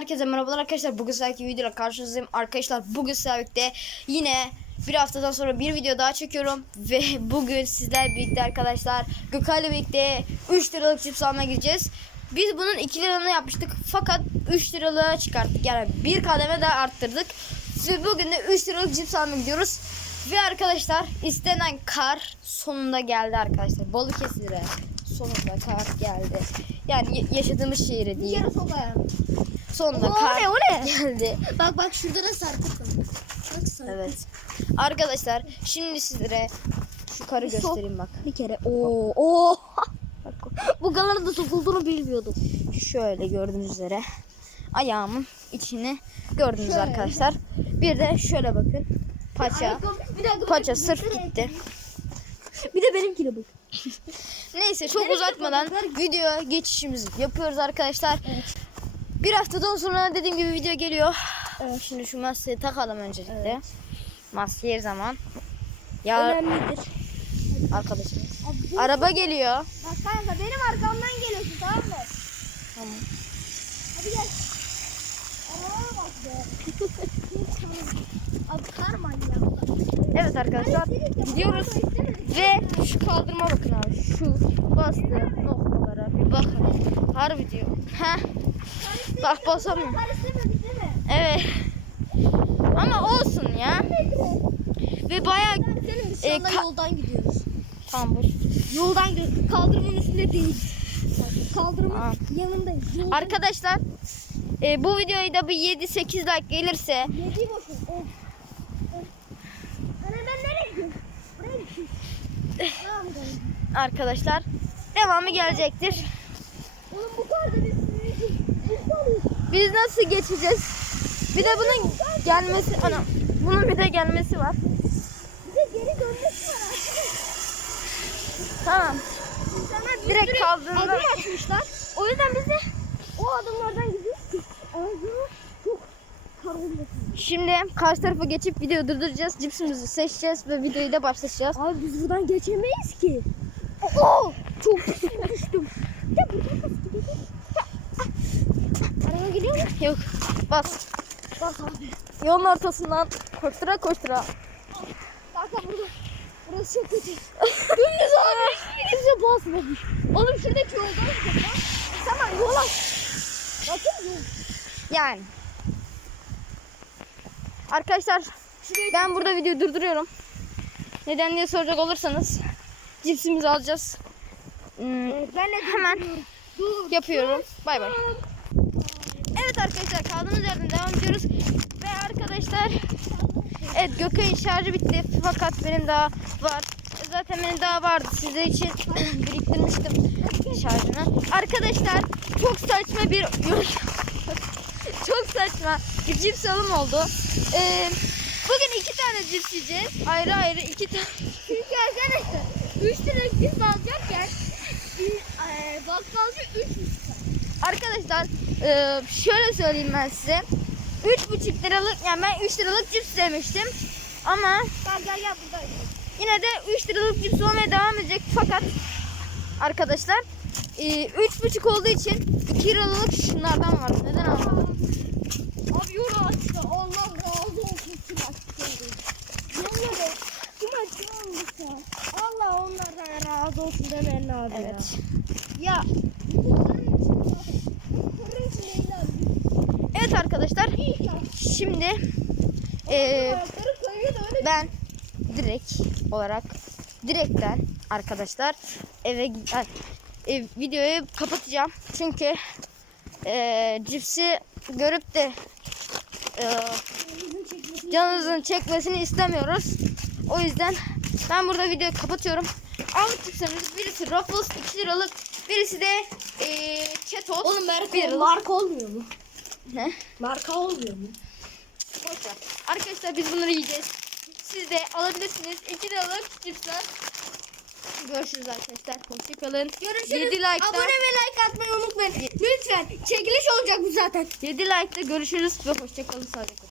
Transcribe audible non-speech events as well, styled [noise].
herkese merhabalar arkadaşlar. Bugün sizlerle videoyla karşınızdayım. Arkadaşlar bugün sizlerle yine bir haftadan sonra bir video daha çekiyorum. Ve [laughs] bugün sizler birlikte arkadaşlar Gökay'la birlikte 3 liralık cips almaya gideceğiz. Biz bunun 2 liranı yapmıştık fakat 3 liralığa çıkarttık. Yani bir kademe daha arttırdık. Ve bugün de 3 liralık cips almaya gidiyoruz. Ve arkadaşlar istenen kar sonunda geldi arkadaşlar. Balıkesir'e sonunda kar geldi. Yani ya- yaşadığımız şehre değil. Yarı. Sonunda O kar ne, o ne? geldi. Bak bak şurada da sarkıt var. Bak sarkıt. Evet. Arkadaşlar şimdi sizlere şu karı Bir göstereyim bak. Bir kere. Oo. Oo. Bu kadar da sokulduğunu bilmiyordum. Şöyle gördüğünüz üzere ayağımın içini gördünüz Şöyle. arkadaşlar. Bir de şöyle bakın. Paça. Ayakkabı- Bir dakika. Paça sırf gitti. Bir de benimkine bak. Neyse çok uzatmadan video geçişimizi yapıyoruz arkadaşlar. Evet. Bir haftadan sonra dediğim gibi video geliyor. Evet. Şimdi şu maskeyi takalım öncelikle. Evet. Maske her zaman. Ya Önemlidir. arkadaşlar. Abi, bu- Araba geliyor. Bak kanka benim arkamdan geliyorsun tamam mı? Tamam. Hadi gel. Arabaya bak be. [laughs] Abi kar manyağı. Evet arkadaşlar gidiyoruz ve şu kaldırıma bakın abi şu bir bakın harbi diyor Heh. bak basamıyorum evet ama olsun ya ve bayağı Senin biz E, şu anda ka- yoldan gidiyoruz. tam boş Yoldan gidiyoruz. Kaldırımın üstünde değil. Kaldırımın Aa. yanındayız. Yoldan arkadaşlar e, bu videoya da bir 7-8 like gelirse Yediği boşun. Of. Of. Ana ben nereye gidiyorum? Buraya gidiyorum. [laughs] Tamam arkadaşlar devamı gelecektir Oğlum bu biz nasıl geçeceğiz bir de bunun gelmesi ana bunun bir de gelmesi var Bize geri dönmesi var tamam İnsanlar bir Direkt sürü kaldırımda- adım atmışlar. O yüzden biz de o adımlardan gidiyoruz ki ağzına çok kar olmasın. Şimdi karşı tarafa geçip videoyu durduracağız. Cipsimizi seçeceğiz ve videoyu da başlatacağız. Abi biz buradan geçemeyiz ki. Oo, çok düştüm. Araba gidiyor mu? Yok. Bas. Bak abi. Yolun ortasından koştura koştura. Kanka burada. Burası çok kötü. Dümdüz abi. Hiçbir basmamış. Oğlum şuradaki yoldan lan. Tamam yola. Bakın yol. Yani. Arkadaşlar Şuraya ben burada videoyu durduruyorum. Neden diye soracak olursanız cipsimizi alacağız. Hmm, Evet, ben de [laughs] Hemen. durduruyorum. Dur. [laughs] yapıyorum. Bay bay. Evet arkadaşlar kaldığımız yerden devam ediyoruz. Ve arkadaşlar evet Gökay'ın şarjı bitti fakat benim daha var. Zaten benim daha vardı sizler için [laughs] biriktirmiştim şarjını. Arkadaşlar çok saçma bir çok saçma bir cips alım oldu. Ee, bugün iki tane cips yiyeceğiz. Ayrı ayrı iki tane. Çünkü arkadaşlar 3 lira biz alacakken bakkalcı 3 Arkadaşlar e, şöyle söyleyeyim ben size. 3,5 liralık yani ben 3 liralık cips demiştim. Ama Gel gel gel buradayız. yine de 3 liralık cips olmaya devam edecek. Fakat arkadaşlar e, 3,5 olduğu için 2 liralık şunlardan var. Neden almadım? Olsun demeyin abi Evet. ya. Ya. Evet arkadaşlar şimdi e, ben direkt olarak direkten arkadaşlar eve e, videoyu kapatacağım. Çünkü e, cipsi görüp de e, canınızın çekmesini istemiyoruz. O yüzden ben burada videoyu kapatıyorum. Cipslerimiz birisi Ruffles 2 liralık birisi de e, Cheetos. Oğlum marka, bir marka olmuyor mu? Ne? Marka olmuyor mu? Boş ver. Arkadaşlar biz bunları yiyeceğiz. Siz de alabilirsiniz. 2 liralık cipsler. Görüşürüz arkadaşlar. Hoşçakalın. Görüşürüz. 7 like'da. Abone ve like atmayı unutmayın. Lütfen. Çekiliş olacak bu zaten. 7 like'da görüşürüz ve hoşçakalın. Sağlıcakla.